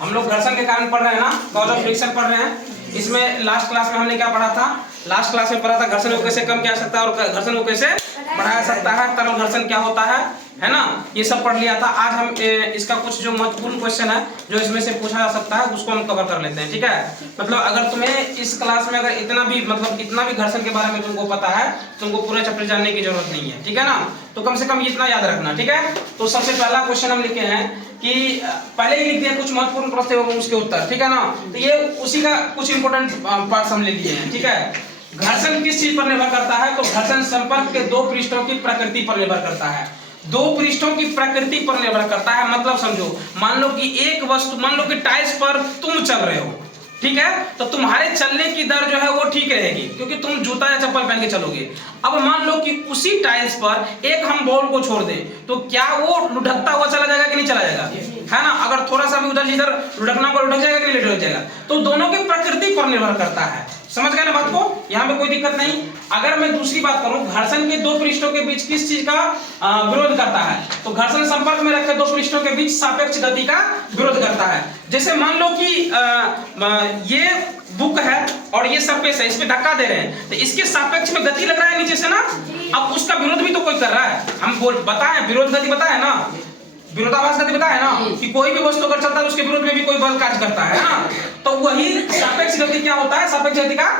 हम लोग घर्षण के कारण पढ़ रहे हैं ना, कॉज ऑफ फ्रिक्शन पढ़ रहे हैं। इसमें लास्ट क्लास में हमने क्या पढ़ा था? लास्ट क्लास में पढ़ा था घर्षण को कैसे कम किया जा सकता है और घर्षण को कैसे बढ़ाया सकता है, तरल घर्षण क्या होता है ना, ये सब पढ़ लिया था। आज हम इसका कुछ जो महत्वपूर्ण क्वेश्चन है जो इसमें से पूछा जा सकता है उसको हम कवर कर लेते हैं, ठीक है। मतलब अगर तुम्हें इस क्लास में अगर इतना भी घर्षण के बारे में तुमको पता है, तुमको पूरा चैप्टर जानने की जरूरत नहीं है, ठीक है ना। तो कम से कम इतना याद रखना, ठीक है। तो सबसे पहला क्वेश्चन हम लिखे हैं कि पहले ही लिख दिया कुछ महत्वपूर्ण प्रश्न एवं उसके उत्तर, ठीक है ना। तो ये उसी का कुछ इंपोर्टेंट पार्ट्स हम ले लिए हैं, ठीक है। घर्षण किस चीज पर निर्भर करता है? तो घर्षण संपर्क के दो पृष्ठों की प्रकृति पर निर्भर करता है। दो पृष्ठों की प्रकृति पर निर्भर करता है, मतलब समझो, मान लो कि एक वस्तु, मान लो कि टाइल्स पर तुम चल रहे हो, ठीक है, तो तुम्हारे चलने की दर जो है वो ठीक रहेगी क्योंकि तुम जूता या चप्पल पहन के चलोगे। अब मान लो कि उसी टाइल्स पर एक हम बॉल को छोड़ दें तो क्या वो लुढ़कता हुआ चला जाएगा कि नहीं चला जाएगा, है ना। अगर थोड़ा सा भी उधर जिधर लुढ़कना होगा लुढ़क जाएगा कि नहीं लुढ़क जाएगा। तो दोनों की प्रकृति पर निर्भर करता है, समझ गए ना बात को, यहाँ पे कोई दिक्कत नहीं। अगर मैं दूसरी बात करूं, घर्षण के दो पृष्ठों के बीच किस चीज का विरोध करता है? तो घर्षण संपर्क में रखे दो पृष्ठों के बीच सापेक्ष गति का विरोध करता है। जैसे मान लो कि ये बुक है और ये सरफेस है, इस पे धक्का दे रहे हैं तो इसके सापेक्ष में गति लग रहा है नीचे से ना। अब उसका विरोध भी तो कोई कर रहा है, हम बताएं विरोध गति बताए ना, विरोधाभास गति बताया ना कि कोई भी वस्तु अगर चलता है उसके विरोध में भी कोई बल कार्य करता है ना। तो वही सापेक्ष गति क्या होता है? सापेक्ष गति का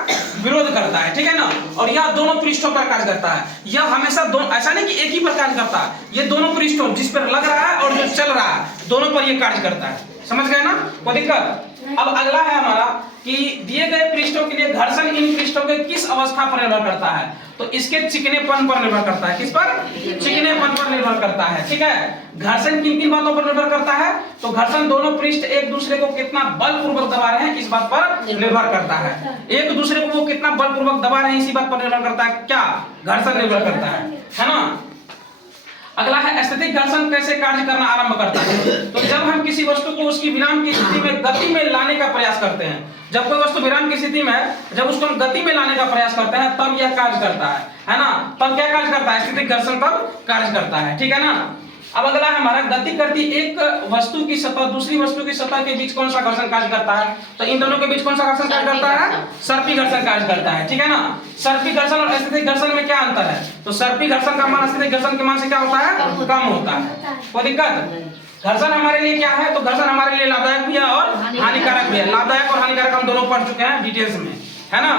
विरोध करता है, ठीक है ना। और यह दोनों पृष्ठों पर कार्य करता है। यह हमेशा दोनों, ऐसा नहीं कि एक ही पर कार्य करता है, ये दोनों पृष्ठों जिस पर लग रहा है और जो चल रहा है दोनों पर ये कार्य करता है, समझ गए ना, कोई दिक्कत। अब अगला है हमारा कि दिए गए पृष्ठों के लिए घर्षण इन पृष्ठों के किस अवस्था पर निर्भर करता है? तो इसके चिकनेपन पर निर्भर करता है। किस पर? चिकनेपन पर निर्भर करता है, ठीक है। घर्षण किन किन बातों पर निर्भर करता है? तो घर्षण दोनों पृष्ठ एक दूसरे को कितना बलपूर्वक दबा रहे हैं इस बात पर निर्भर करता है। एक दूसरे को वो कितना बलपूर्वक दबा रहे हैं इसी बात पर निर्भर करता है। क्या? घर्षण निर्भर करता है ना। अगला है स्थैतिक घर्षण कैसे कार्य करना आरंभ करता है? तो जब हम किसी वस्तु को उसकी विराम की स्थिति में गति में लाने का प्रयास करते हैं, जब कोई वस्तु विराम की स्थिति में है, जब उसको हम गति में लाने का प्रयास करते हैं तब यह कार्य करता है ना। तब क्या कार्य करता है? स्थैतिक घर्षण तब कार्य करता है, ठीक है ना। अब अगला है हमारा गति करती एक वस्तु की सतह दूसरी वस्तु की सतह के बीच कौन सा घर्षण कार्य करता है? तो इन दोनों के बीच कौन सा घर्षण कार्य करता है? सर्पी घर्षण कार्य करता है, ठीक है ना। सर्पी घर्षण और स्थैतिक घर्षण में क्या अंतर है? तो सर्पी घर्षण का मान स्थैतिक घर्षण के मान से क्या होता है? कम होता है। कोई दिक्कत? घर्षण हमारे लिए क्या है? तो घर्षण हमारे लिए लाभदायक भी है और हानिकारक भी है। लाभदायक और हानिकारक हम दोनों पढ़ चुके हैं डिटेल्स में, है ना।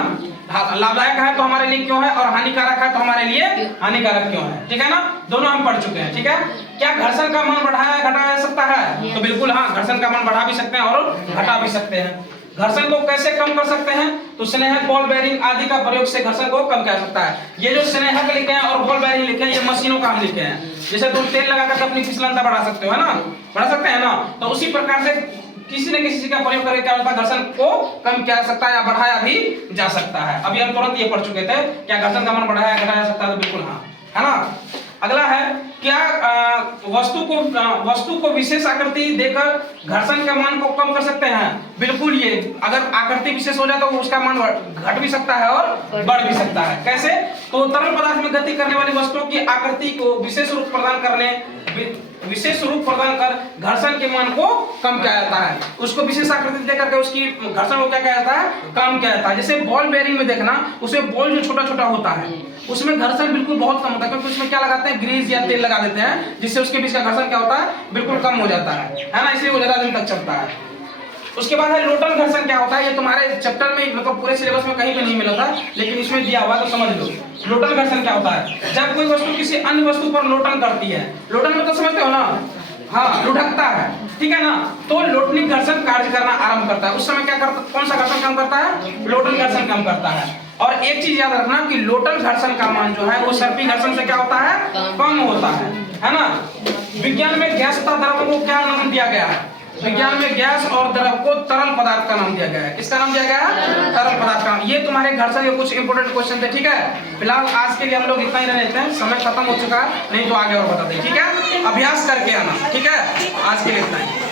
लाभदायक है तो हमारे लिए क्यों है और हानिकारक है तो हमारे लिए हानिकारक क्यों है, ठीक है ना। दोनों हम पढ़ चुके हैं, ठीक है। क्या घर्षण का मान बढ़ाया घटाया जा सकता है? तो बिल्कुल हाँ, घर्षण का मान बढ़ा भी सकते हैं और घटा भी सकते हैं। घर्षण को कैसे कम कर सकते हैं? तो स्नेहक, बॉल बेरिंग आदि का प्रयोग से घर्षण को कम किया जा सकता है। ये जो स्नेहक लिखे हैं और बॉल बेरिंग लिखे हैं ये मशीनों का हम लिखे हैं। जैसे तुम तेल लगाकर अपनी फिसलनता बढ़ा सकते हो, है ना, बढ़ा सकते हैं ना। तो उसी प्रकार से किसी न किसी चीज का प्रयोग करके क्या होता है? घर्षण को कम किया जा सकता है या बढ़ाया भी जा सकता है। अभी हम तुरंत ये पढ़ चुके थे, क्या घर्षण का मान बढ़ाया घटाया जा सकता है? तो बिल्कुल हाँ, है ना। अगला है क्या वस्तु को विशेष आकृति देकर घर्षण के मान को कम कर सकते हैं? बिल्कुल, ये अगर आकृति विशेष हो जाए तो उसका मान घट भी सकता है और बढ़ भी सकता है। कैसे? तो तरल पदार्थ में गति करने वाली वस्तुओं की आकृति को विशेष रूप प्रदान कर घर्षण के मान को कम किया जाता है। उसको विशेष आकृति देकर के उसकी घर्षण को क्या किया जाता है? कम किया जाता है। जैसे बॉल बेरिंग में देखना, उसमें बॉल जो छोटा छोटा होता है उसमें घर्षण बिल्कुल बहुत कम होता है क्योंकि उसमें क्या लगाते हैं? ग्रीस या तेल लगा देते हैं जिससे उसके बीच का घर्षण क्या होता है? बिल्कुल कम हो जाता है ना, इसलिए वो ज्यादा दिन तक चलता है। उसके बाद है लोटन घर्षण क्या होता है? ये तुम्हारे चैप्टर में मतलब पूरे सिलेबस में कहीं पे नहीं मिला था लेकिन इसमें दिया हुआ तो समझ लो। लोटन घर्षण क्या होता है? जब कोई वस्तु किसी अन्य वस्तु पर लोटन करती है, लोटन मतलब समझते हो ना, हाँ, लुढ़कता है, ठीक है ना, तो लोटनिक घर्षण कार्य करना आरंभ करता है। उस समय क्या करता, कौन सा घर्षण कम करता है? लोटन घर्षण कम करता है। और एक चीज याद रखना कि लोटन घर्षण का मान जो है वो सर्पी घर्षण से क्या होता है? कम होता है ना। विज्ञान में गैस तथा द्रव को क्या नाम दिया गया है? विज्ञान में गैस और द्रव को तरल पदार्थ का नाम दिया गया है। किसका नाम दिया गया है? तरल पदार्थ का। ये तुम्हारे घर्षण के कुछ इंपोर्टेंट क्वेश्चन थे, ठीक है। फिलहाल आज के लिए हम लोग इतना ही रह लेते हैं, समय खत्म हो चुका है, नहीं तो आगे और बता दें, ठीक है। अभ्यास करके आना, ठीक है। आज के लिए इतना ही।